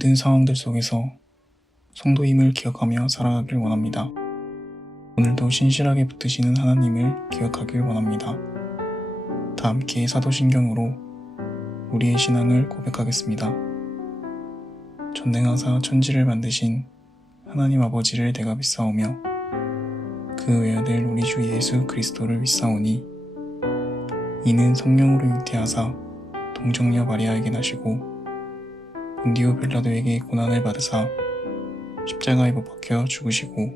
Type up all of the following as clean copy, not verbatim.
모든 상황들 속에서 성도임을 기억하며 살아가길 원합니다. 오늘도 신실하게 붙드시는 하나님을 기억하길 원합니다. 다 함께 사도신경으로 우리의 신앙을 고백하겠습니다. 전능하사 천지를 만드신 하나님 아버지를 내가 믿사오며 그 외아들 우리 주 예수 그리스도를 믿사오니 이는 성령으로 잉태하사 동정녀 마리아에게 나시고 본디오 빌라도에게 고난을 받으사 십자가에 못 박혀 죽으시고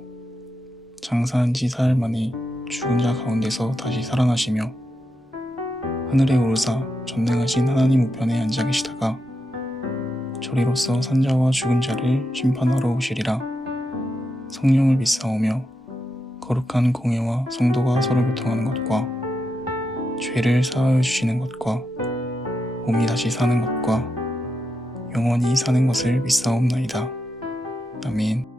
장사한 지 사흘 만에 죽은 자 가운데서 다시 살아나시며 하늘에 오르사 전능하신 하나님 우편에 앉아 계시다가 저리로서 산자와 죽은 자를 심판하러 오시리라. 성령을 믿사오며 거룩한 공회와 성도가 서로 교통하는 것과 죄를 사하여 주시는 것과 몸이 다시 사는 것과 영원히 사는 것을 믿사옵나이다. 아멘.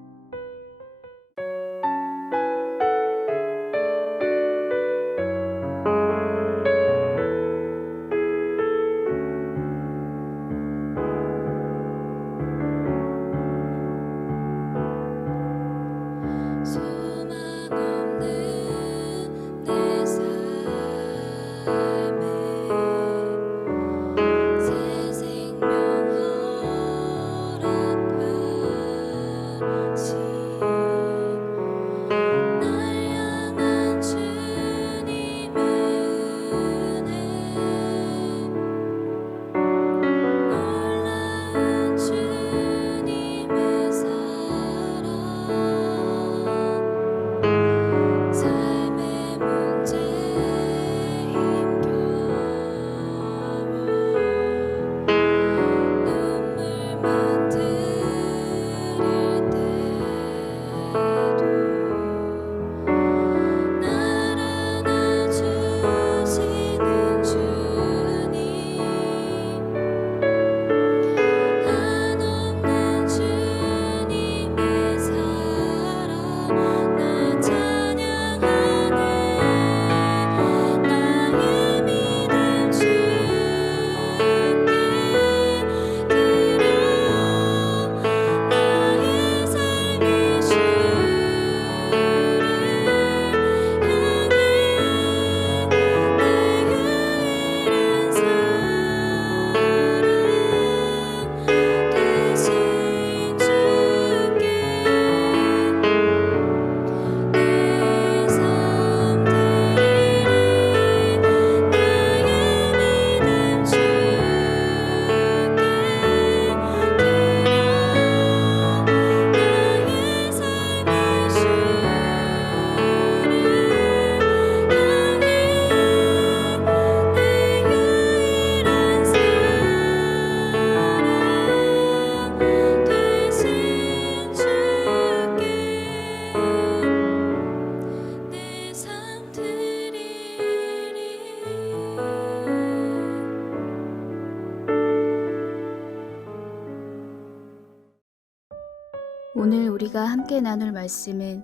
오늘 우리가 함께 나눌 말씀은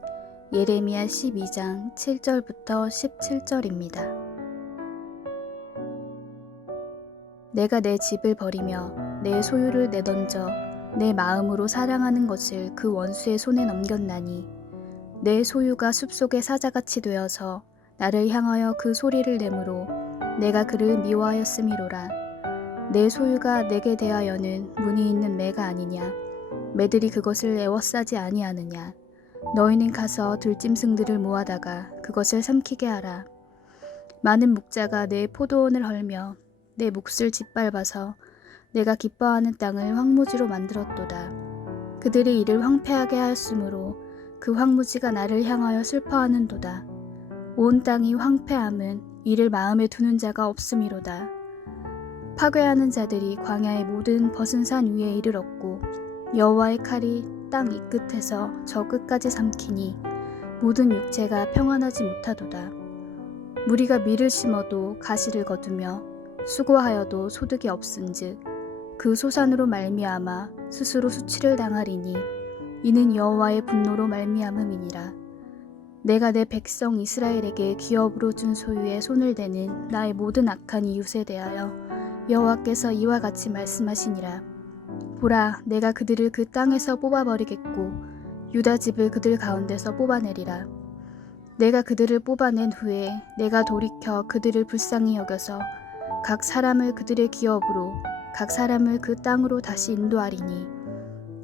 예레미야 12장 7절부터 17절입니다. 내가 내 집을 버리며 내 소유를 내던져 내 마음으로 사랑하는 것을 그 원수의 손에 넘겼나니 내 소유가 숲속의 사자같이 되어서 나를 향하여 그 소리를 내므로 내가 그를 미워하였음이로라. 내 소유가 내게 대하여는 무늬 있는 매가 아니냐. 매들이 그것을 애워싸지 아니하느냐. 너희는 가서 들짐승들을 모아다가 그것을 삼키게 하라. 많은 목자가 내 포도원을 헐며 내 몫을 짓밟아서 내가 기뻐하는 땅을 황무지로 만들었도다. 그들이 이를 황폐하게 하였으므로 그 황무지가 나를 향하여 슬퍼하는도다. 온 땅이 황폐함은 이를 마음에 두는 자가 없음이로다. 파괴하는 자들이 광야의 모든 벗은 산 위에 이르렀고 여호와의 칼이 땅 이 끝에서 저 끝까지 삼키니 모든 육체가 평안하지 못하도다. 무리가 밀을 심어도 가시를 거두며 수고하여도 소득이 없은즉 그 소산으로 말미암아 스스로 수치를 당하리니 이는 여호와의 분노로 말미암음이니라. 내가 내 백성 이스라엘에게 기업으로 준 소유에 손을 대는 나의 모든 악한 이웃에 대하여 여호와께서 이와 같이 말씀하시니라. 보라, 내가 그들을 그 땅에서 뽑아버리겠고 유다 집을 그들 가운데서 뽑아내리라. 내가 그들을 뽑아낸 후에 내가 돌이켜 그들을 불쌍히 여겨서 각 사람을 그들의 기업으로 각 사람을 그 땅으로 다시 인도하리니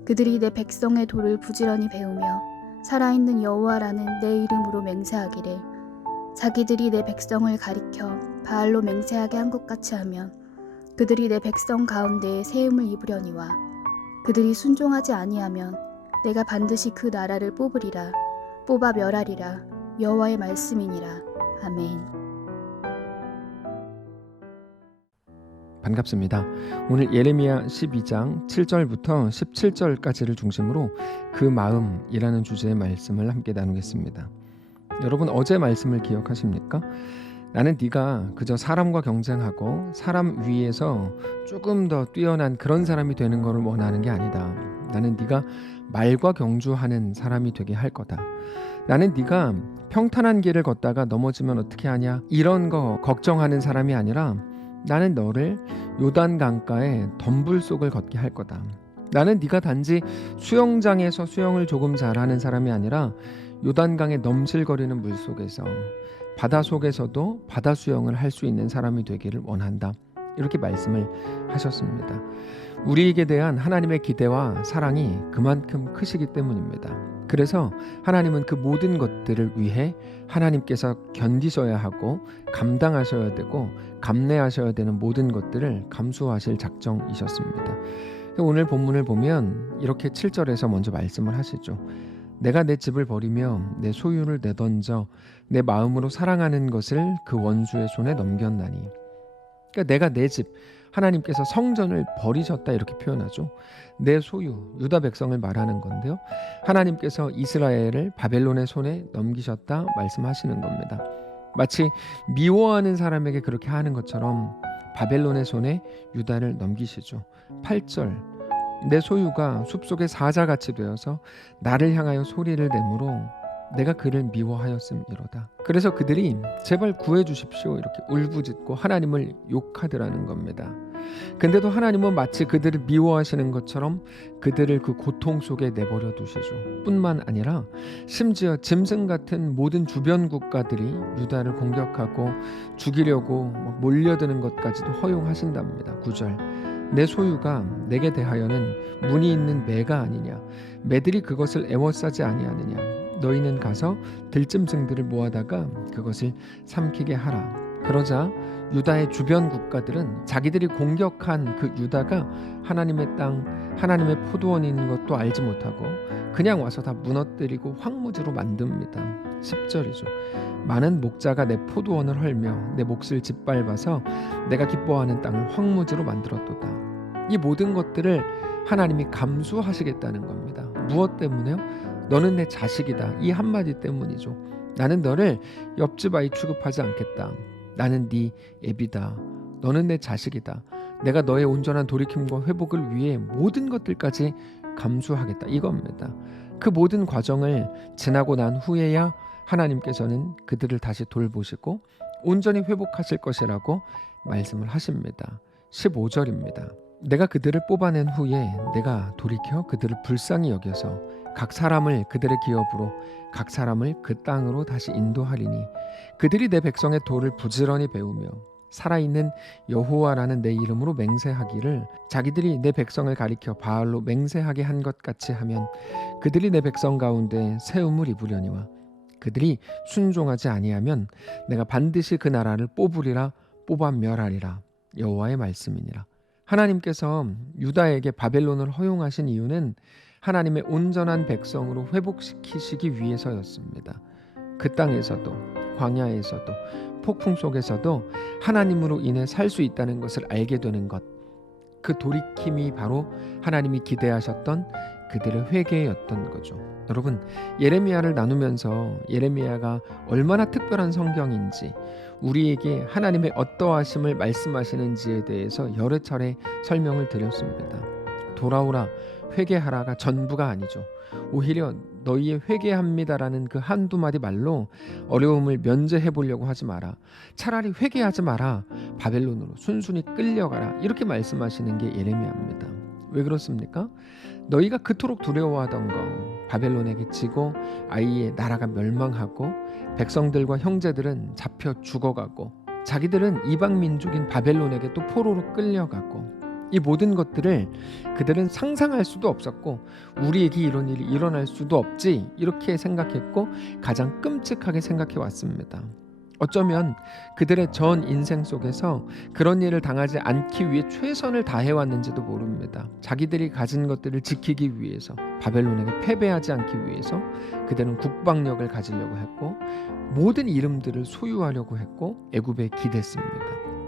그들이 내 백성의 도를 부지런히 배우며 살아있는 여호와라는 내 이름으로 맹세하기를 자기들이 내 백성을 가리켜 바알로 맹세하게 한 것 같이 하면 그들이 내 백성 가운데에 세움을 입으려니와 그들이 순종하지 아니하면 내가 반드시 그 나라를 뽑으리라. 뽑아 멸하리라. 여호와의 말씀이니라. 아멘. 반갑습니다. 오늘 예레미야 12장 7절부터 17절까지를 중심으로 그 마음이라는 주제의 말씀을 함께 나누겠습니다. 여러분, 어제 말씀을 기억하십니까? 나는 네가 그저 사람과 경쟁하고 사람 위에서 조금 더 뛰어난 그런 사람이 되는 것을 원하는 게 아니다. 나는 네가 말과 경주하는 사람이 되게 할 거다. 나는 네가 평탄한 길을 걷다가 넘어지면 어떻게 하냐 이런 거 걱정하는 사람이 아니라 나는 너를 요단 강가의 덤불 속을 걷게 할 거다. 나는 네가 단지 수영장에서 수영을 조금 잘하는 사람이 아니라 요단강의 넘실거리는 물 속에서 바다 속에서도 바다 수영을 할 수 있는 사람이 되기를 원한다. 이렇게 말씀을 하셨습니다. 우리에게 대한 하나님의 기대와 사랑이 그만큼 크시기 때문입니다. 그래서 하나님은 그 모든 것들을 위해 하나님께서 견디셔야 하고 감당하셔야 되고 감내하셔야 되는 모든 것들을 감수하실 작정이셨습니다. 오늘 본문을 보면 이렇게 7절에서 먼저 말씀을 하시죠. 내가 내 집을 버리며 내 소유를 내던져 내 마음으로 사랑하는 것을 그 원수의 손에 넘겼나니. 그러니까 내가 내 집, 하나님께서 성전을 버리셨다 이렇게 표현하죠. 내 소유, 유다 백성을 말하는 건데요. 하나님께서 이스라엘을 바벨론의 손에 넘기셨다 말씀하시는 겁니다. 마치 미워하는 사람에게 그렇게 하는 것처럼 바벨론의 손에 유다를 넘기시죠. 8절 내 소유가 숲속의 사자같이 되어서 나를 향하여 소리를 내므로 내가 그를 미워하였음이로다. 그래서 그들이 제발 구해주십시오 이렇게 울부짖고 하나님을 욕하더라는 겁니다. 근데도 하나님은 마치 그들을 미워하시는 것처럼 그들을 그 고통 속에 내버려 두시죠. 뿐만 아니라 심지어 짐승 같은 모든 주변 국가들이 유다를 공격하고 죽이려고 몰려드는 것까지도 허용하신답니다. 9절 내 소유가 내게 대하여는 문이 있는 매가 아니냐 매들이 그것을 애워싸지 아니하느냐 너희는 가서 들짐승들을 모아다가 그것을 삼키게 하라. 그러자 유다의 주변 국가들은 자기들이 공격한 그 유다가 하나님의 땅, 하나님의 포도원인 것도 알지 못하고 그냥 와서 다 무너뜨리고 황무지로 만듭니다. 10절이죠. 많은 목자가 내 포도원을 헐며 내 몫을 짓밟아서 내가 기뻐하는 땅을 황무지로 만들었도다. 이 모든 것들을 하나님이 감수하시겠다는 겁니다. 무엇 때문에요? 너는 내 자식이다. 이 한마디 때문이죠. 나는 너를 옆집 아이 취급하지 않겠다. 나는 네 애비다. 너는 내 자식이다. 내가 너의 온전한 돌이킴과 회복을 위해 모든 것들까지 감수하겠다. 이겁니다. 그 모든 과정을 지나고 난 후에야 하나님께서는 그들을 다시 돌보시고 온전히 회복하실 것이라고 말씀을 하십니다. 15절입니다. 내가 그들을 뽑아낸 후에 내가 돌이켜 그들을 불쌍히 여겨서 각 사람을 그들의 기업으로 각 사람을 그 땅으로 다시 인도하리니 그들이 내 백성의 도를 부지런히 배우며 살아있는 여호와라는 내 이름으로 맹세하기를 자기들이 내 백성을 가리켜 바알로 맹세하게 한 것 같이 하면 그들이 내 백성 가운데 세움을 입으려니와 그들이 순종하지 아니하면 내가 반드시 그 나라를 뽑으리라 뽑아 멸하리라. 여호와의 말씀이니라. 하나님께서 유다에게 바벨론을 허용하신 이유는 하나님의 온전한 백성으로 회복시키시기 위해서였습니다. 그 땅에서도 광야에서도 폭풍 속에서도 하나님으로 인해 살 수 있다는 것을 알게 되는 것, 그 돌이킴이 바로 하나님이 기대하셨던 그들의 회개였던 거죠. 여러분, 예레미야를 나누면서 예레미야가 얼마나 특별한 성경인지 우리에게 하나님의 어떠하심을 말씀하시는지에 대해서 여러 차례 설명을 드렸습니다. 돌아오라, 회개하라가 전부가 아니죠. 오히려 너희의 회개합니다라는 그 한두 마디 말로 어려움을 면제해 보려고 하지 마라. 차라리 회개하지 마라. 바벨론으로 순순히 끌려가라. 이렇게 말씀하시는 게 예레미야입니다. 왜 그렇습니까? 너희가 그토록 두려워하던 거 바벨론에게 지고 아이의 나라가 멸망하고 백성들과 형제들은 잡혀 죽어가고 자기들은 이방 민족인 바벨론에게 또 포로로 끌려가고 이 모든 것들을 그들은 상상할 수도 없었고 우리에게 이런 일이 일어날 수도 없지 이렇게 생각했고 가장 끔찍하게 생각해 왔습니다. 어쩌면 그들의 전 인생 속에서 그런 일을 당하지 않기 위해 최선을 다해왔는지도 모릅니다. 자기들이 가진 것들을 지키기 위해서 바벨론에게 패배하지 않기 위해서 그들은 국방력을 가지려고 했고 모든 이름들을 소유하려고 했고 애굽에 기댔습니다.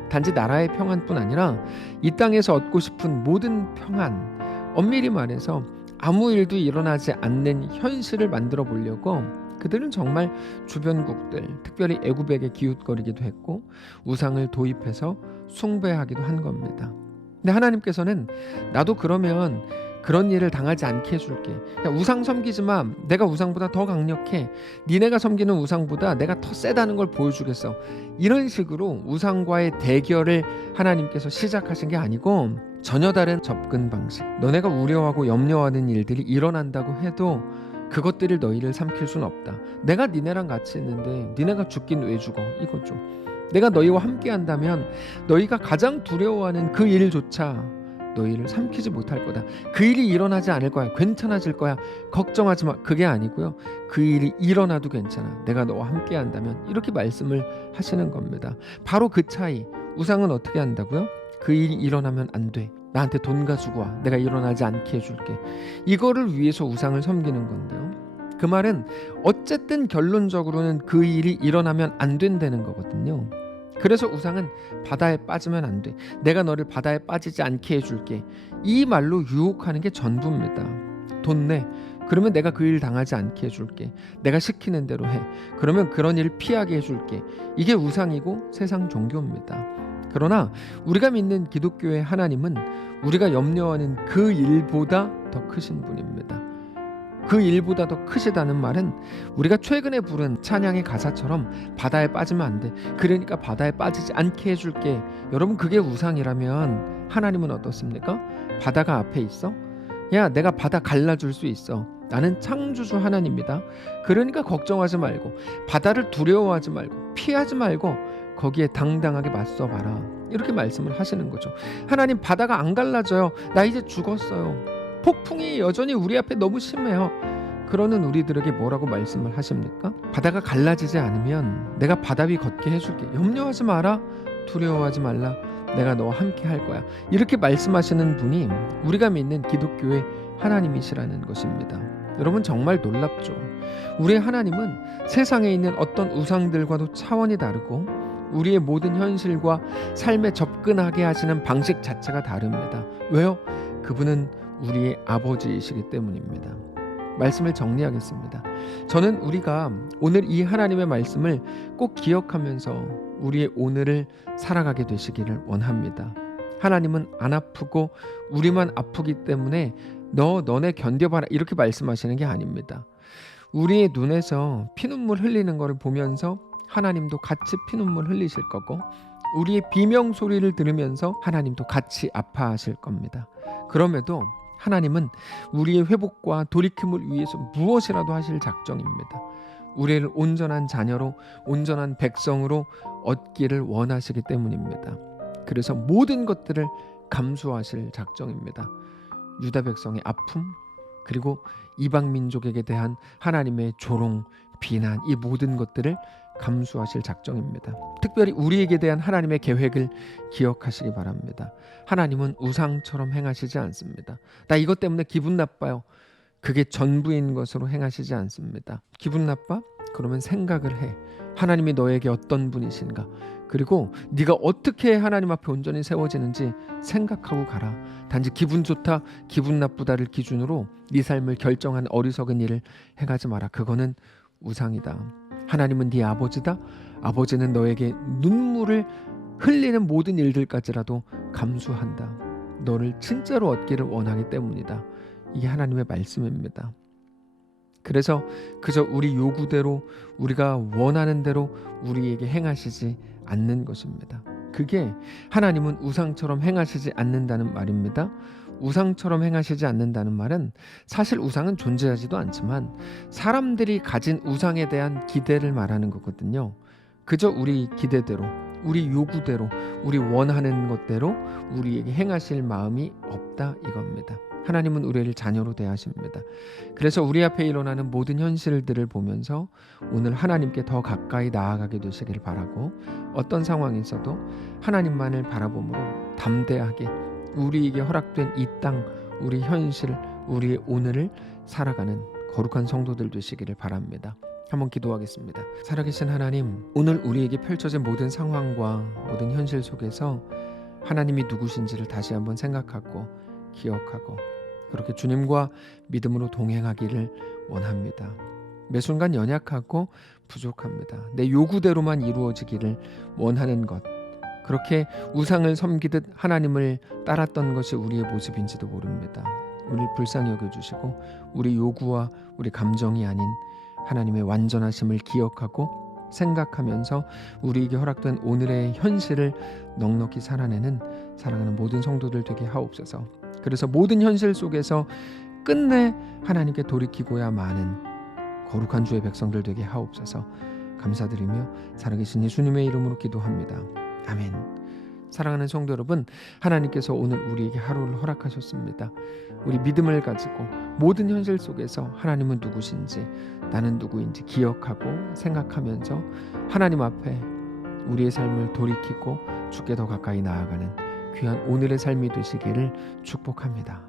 단지 나라의 평안뿐 아니라 이 땅에서 얻고 싶은 모든 평안, 엄밀히 말해서 아무 일도 일어나지 않는 현실을 만들어 보려고 그들은 정말 주변국들, 특별히 애굽에게 기웃거리기도 했고 우상을 도입해서 숭배하기도 한 겁니다. 근데 하나님께서는 나도 그러면 그런 일을 당하지 않게 해줄게. 야, 우상 섬기지 마. 내가 우상보다 더 강력해. 니네가 섬기는 우상보다 내가 더 세다는 걸 보여주겠어. 이런 식으로 우상과의 대결을 하나님께서 시작하신 게 아니고 전혀 다른 접근 방식. 너네가 우려하고 염려하는 일들이 일어난다고 해도 그것들을 너희를 삼킬 수는 없다. 내가 니네랑 같이 있는데 니네가 죽긴 왜 죽어? 이거죠. 내가 너희와 함께 한다면 너희가 가장 두려워하는 그 일조차 너희를 삼키지 못할 거다. 그 일이 일어나지 않을 거야. 괜찮아질 거야. 걱정하지 마. 그게 아니고요. 그 일이 일어나도 괜찮아. 내가 너와 함께 한다면 이렇게 말씀을 하시는 겁니다. 바로 그 차이. 우상은 어떻게 한다고요? 그 일이 일어나면 안 돼. 나한테 돈 가지고 와. 내가 일어나지 않게 해줄게. 이거를 위해서 우상을 섬기는 건데요. 그 말은 어쨌든 결론적으로는 그 일이 일어나면 안 된다는 거거든요. 그래서 우상은 바다에 빠지면 안 돼. 내가 너를 바다에 빠지지 않게 해줄게. 이 말로 유혹하는 게 전부입니다. 돈 내. 그러면 내가 그 일 당하지 않게 해줄게. 내가 시키는 대로 해. 그러면 그런 일을 피하게 해줄게. 이게 우상이고 세상 종교입니다. 그러나 우리가 믿는 기독교의 하나님은 우리가 염려하는 그 일보다 더 크신 분입니다. 그 일보다 더 크시다는 말은 우리가 최근에 부른 찬양의 가사처럼 바다에 빠지면 안 돼. 그러니까 바다에 빠지지 않게 해줄게. 여러분 그게 우상이라면 하나님은 어떻습니까? 바다가 앞에 있어? 야 내가 바다 갈라줄 수 있어. 나는 창조주 하나님이다. 그러니까 걱정하지 말고 바다를 두려워하지 말고 피하지 말고 거기에 당당하게 맞서봐라. 이렇게 말씀을 하시는 거죠. 하나님 바다가 안 갈라져요. 나 이제 죽었어요. 폭풍이 여전히 우리 앞에 너무 심해요. 그러는 우리들에게 뭐라고 말씀을 하십니까? 바다가 갈라지지 않으면 내가 바다 위 걷게 해줄게. 염려하지 마라. 두려워하지 말라. 내가 너와 함께 할 거야. 이렇게 말씀하시는 분이 우리가 믿는 기독교의 하나님이시라는 것입니다. 여러분 정말 놀랍죠? 우리의 하나님은 세상에 있는 어떤 우상들과도 차원이 다르고 우리의 모든 현실과 삶에 접근하게 하시는 방식 자체가 다릅니다. 왜요? 그분은 우리의 아버지이시기 때문입니다. 말씀을 정리하겠습니다. 저는 우리가 오늘 이 하나님의 말씀을 꼭 기억하면서 우리의 오늘을 살아가게 되시기를 원합니다. 하나님은 안 아프고 우리만 아프기 때문에 너네 견뎌봐라 이렇게 말씀하시는 게 아닙니다. 우리의 눈에서 피눈물 흘리는 것을 보면서 하나님도 같이 피눈물 흘리실 거고 우리의 비명 소리를 들으면서 하나님도 같이 아파하실 겁니다. 그럼에도 하나님은 우리의 회복과 돌이킴을 위해서 무엇이라도 하실 작정입니다. 우리를 온전한 자녀로 온전한 백성으로 얻기를 원하시기 때문입니다. 그래서 모든 것들을 감수하실 작정입니다. 유다 백성의 아픔 그리고 이방 민족에게 대한 하나님의 조롱, 비난 이 모든 것들을 감수하실 작정입니다. 특별히 우리에게 대한 하나님의 계획을 기억하시기 바랍니다. 하나님은 우상처럼 행하시지 않습니다. 나 이것 때문에 기분 나빠요. 그게 전부인 것으로 행하시지 않습니다. 기분 나빠? 그러면 생각을 해. 하나님이 너에게 어떤 분이신가? 그리고 네가 어떻게 하나님 앞에 온전히 세워지는지 생각하고 가라. 단지 기분 좋다, 기분 나쁘다를 기준으로 네 삶을 결정한 어리석은 일을 행하지 마라. 그거는 우상이다. 하나님은 네 아버지다. 아버지는 너에게 눈물을 흘리는 모든 일들까지라도 감수한다. 너를 진짜로 얻기를 원하기 때문이다. 이게 하나님의 말씀입니다. 그래서 그저 우리 요구대로 우리가 원하는 대로 우리에게 행하시지 않는 것입니다. 그게 하나님은 우상처럼 행하시지 않는다는 말입니다. 우상처럼 행하시지 않는다는 말은 사실 우상은 존재하지도 않지만 사람들이 가진 우상에 대한 기대를 말하는 거거든요. 그저 우리 기대대로, 우리 요구대로, 우리 원하는 것대로 우리에게 행하실 마음이 없다 이겁니다. 하나님은 우리를 자녀로 대하십니다. 그래서 우리 앞에 일어나는 모든 현실들을 보면서 오늘 하나님께 더 가까이 나아가게 되시기를 바라고, 어떤 상황에서도 하나님만을 바라보므로 담대하게 우리에게 허락된 이 땅, 우리 현실, 우리의 오늘을 살아가는 거룩한 성도들 되시기를 바랍니다. 한번 기도하겠습니다. 살아계신 하나님, 오늘 우리에게 펼쳐진 모든 상황과 모든 현실 속에서 하나님이 누구신지를 다시 한번 생각하고 기억하고 그렇게 주님과 믿음으로 동행하기를 원합니다. 매 순간 연약하고 부족합니다. 내 요구대로만 이루어지기를 원하는 것, 그렇게 우상을 섬기듯 하나님을 따랐던 것이 우리의 모습인지도 모릅니다. 우리를 불쌍히 여겨주시고 우리 요구와 우리 감정이 아닌 하나님의 완전하심을 기억하고 생각하면서 우리에게 허락된 오늘의 현실을 넉넉히 살아내는 사랑하는 모든 성도들 되게 하옵소서. 그래서 모든 현실 속에서 끝내 하나님께 돌이키고야 마는 거룩한 주의 백성들 되게 하옵소서. 감사드리며 살아계신 예수님의 이름으로 기도합니다. 아멘. 사랑하는 성도 여러분, 하나님께서 오늘 우리에게 하루를 허락하셨습니다. 우리 믿음을 가지고 모든 현실 속에서 하나님은 누구신지, 나는 누구인지 기억하고 생각하면서 하나님 앞에 우리의 삶을 돌이키고 주께 더 가까이 나아가는 귀한 오늘의 삶이 되시기를 축복합니다.